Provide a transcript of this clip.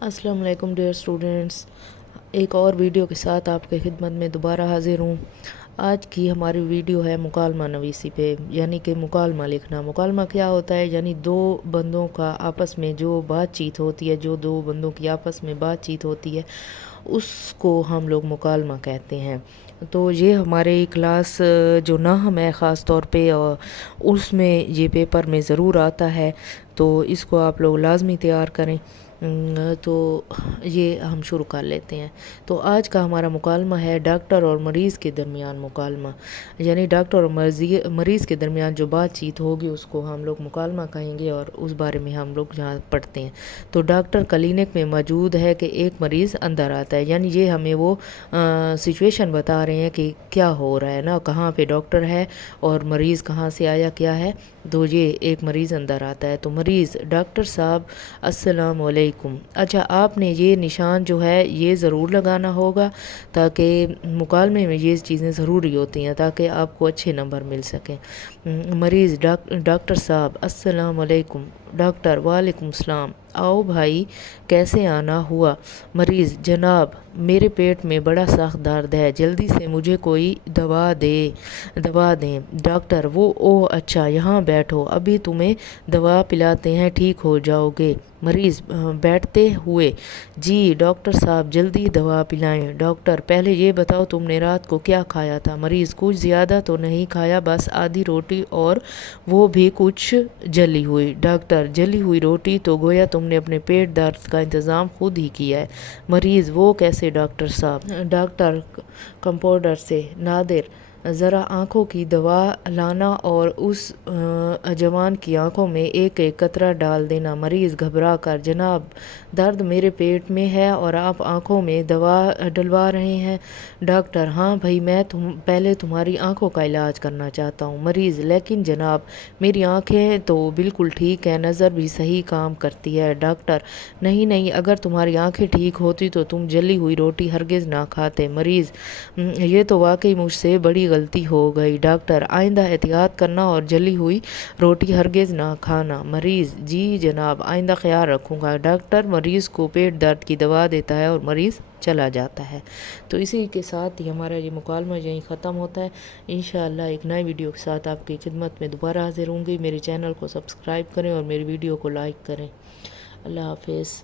السلام علیکم dear students, ایک اور ویڈیو کے ساتھ آپ کے خدمت میں دوبارہ حاضر ہوں۔ آج کی ہماری ویڈیو ہے مکالمہ نویسی پہ، یعنی کہ مکالمہ لکھنا۔ مکالمہ کیا ہوتا ہے؟ یعنی دو بندوں کا آپس میں جو بات چیت ہوتی ہے، جو دو بندوں کی آپس میں بات چیت ہوتی ہے، اس کو ہم لوگ مکالمہ کہتے ہیں۔ تو یہ ہمارے کلاس جو نحو ہے خاص طور پہ، اور اس میں یہ پیپر میں ضرور آتا ہے، تو اس کو آپ لوگ لازمی تیار کریں۔ تو یہ ہم شروع کر لیتے ہیں۔ تو آج کا ہمارا مکالمہ ہے ڈاکٹر اور مریض کے درمیان مکالمہ، یعنی ڈاکٹر اور مریض کے درمیان جو بات چیت ہوگی اس کو ہم لوگ مکالمہ کہیں گے، اور اس بارے میں ہم لوگ جہاں پڑھتے ہیں۔ تو ڈاکٹر کلینک میں موجود ہے کہ ایک مریض اندر آتا ہے، یعنی یہ ہمیں وہ سچویشن بتا رہے ہیں کہ کیا ہو رہا ہے نا، کہاں پہ ڈاکٹر ہے اور مریض کہاں سے آیا کیا ہے۔ تو یہ ایک مریض اندر آتا ہے، تو مریض: ڈاکٹر صاحب السلام علیکم۔ اچھا، آپ نے یہ نشان جو ہے یہ ضرور لگانا ہوگا، تاکہ مکالمے میں یہ چیزیں ضروری ہوتی ہیں تاکہ آپ کو اچھے نمبر مل سکیں۔ مریض: ڈاکٹر صاحب السلام علیکم۔ ڈاکٹر: وعلیکم السلام، آؤ بھائی، کیسے آنا ہوا؟ مریض: جناب، میرے پیٹ میں بڑا سخت درد ہے، جلدی سے مجھے کوئی دوا دیں۔ ڈاکٹر: اوہ اچھا، یہاں بیٹھو، ابھی تمہیں دوا پلاتے ہیں، ٹھیک ہو جاؤ گے۔ مریض بیٹھتے ہوئے: جی ڈاکٹر صاحب، جلدی دوا پلائیں۔ ڈاکٹر: پہلے یہ بتاؤ تم نے رات کو کیا کھایا تھا؟ مریض: کچھ زیادہ تو نہیں کھایا، بس آدھی روٹی، اور وہ بھی کچھ جلی ہوئی۔ ڈاکٹر: جلی ہوئی روٹی، تو گویا تم نے اپنے پیٹ درد کا انتظام خود ہی کیا ہے۔ مریض: وہ کیسے ڈاکٹر صاحب؟ ڈاکٹر کمپاؤنڈر سے: نادر، ذرا آنکھوں کی دوا لانا اور اس جوان کی آنکھوں میں ایک ایک قطرہ ڈال دینا۔ مریض گھبرا کر: جناب، درد میرے پیٹ میں ہے اور آپ آنکھوں میں دوا ڈلوا رہے ہیں؟ ڈاکٹر: ہاں بھائی، میں پہلے تمہاری آنکھوں کا علاج کرنا چاہتا ہوں۔ مریض: لیکن جناب، میری آنکھیں تو بالکل ٹھیک ہیں، نظر بھی صحیح کام کرتی ہے۔ ڈاکٹر: نہیں، اگر تمہاری آنکھیں ٹھیک ہوتی تو تم جلی ہوئی روٹی ہرگز نہ کھاتے۔ مریض: یہ تو واقعی مجھ سے بڑی غلطی ہو گئی۔ ڈاکٹر: آئندہ احتیاط کرنا اور جلی ہوئی روٹی ہرگز نہ کھانا۔ مریض: جی جناب، آئندہ خیال رکھوں گا۔ ڈاکٹر مریض کو پیٹ درد کی دوا دیتا ہے اور مریض چلا جاتا ہے۔ تو اسی کے ساتھ ہی ہمارا یہ مکالمہ یہیں ختم ہوتا ہے۔ انشاءاللہ ایک نئے ویڈیو کے ساتھ آپ کی خدمت میں دوبارہ حاضر ہوں گی۔ میرے چینل کو سبسکرائب کریں اور میری ویڈیو کو لائک کریں۔ اللہ حافظ۔